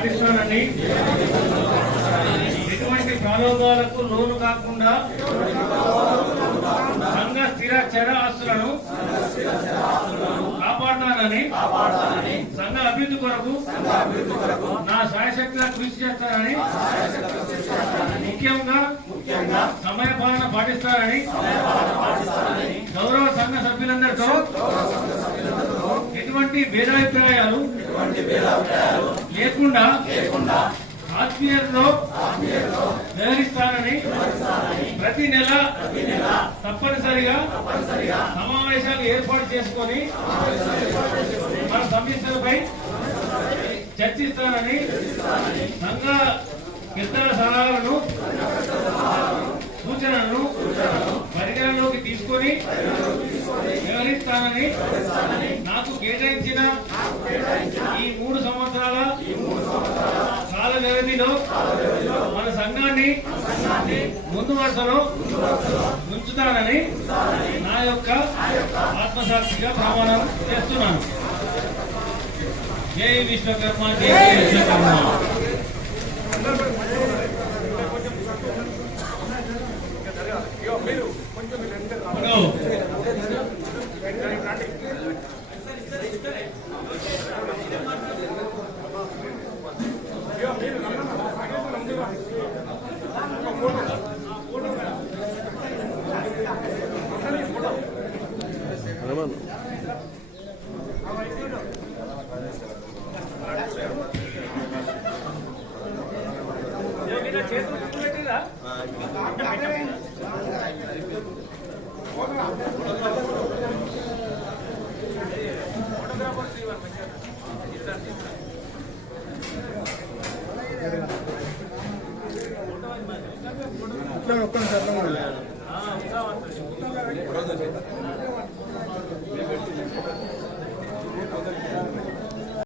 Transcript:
పాటిస్తానని ఎటువంటి ప్రలోభాలకు లోను కాకుండా సంఘ స్థిర చర ఆస్తులను కాపాడుతానని సంఘ అభివృద్ధి కొరకు నా శాయశక్తిగా కృషి చేస్తానని ముఖ్యంగా సమయపాలన పాటిస్తానని గౌరవ సంఘ సభ్యులందరితో ఎటువంటి భేదాభిప్రాయాలు లేకుండా ఆత్మీయతలో వ్యవహరిస్తానని ప్రతి నెల తప్పనిసరిగా సమావేశాలు ఏర్పాటు చేసుకొని మన సమస్యలపై చర్చిస్తానని సంఘ పెద్దల సలహాలను సూచనలను పరిగణలోకి తీసుకొని వ్యవహరిస్తానని నాకు కేటాయించిన ఈ 3 సంవత్సరాల కాల వ్యవధిలో మన సంఘాన్ని ముందు వరుసలో ఉంచుతానని నా యొక్క ఆత్మసాక్షిగా ప్రమాణం చేస్తున్నాను. జై విశ్వకర్మ, జై విశ్వకర్మ. ఒక్క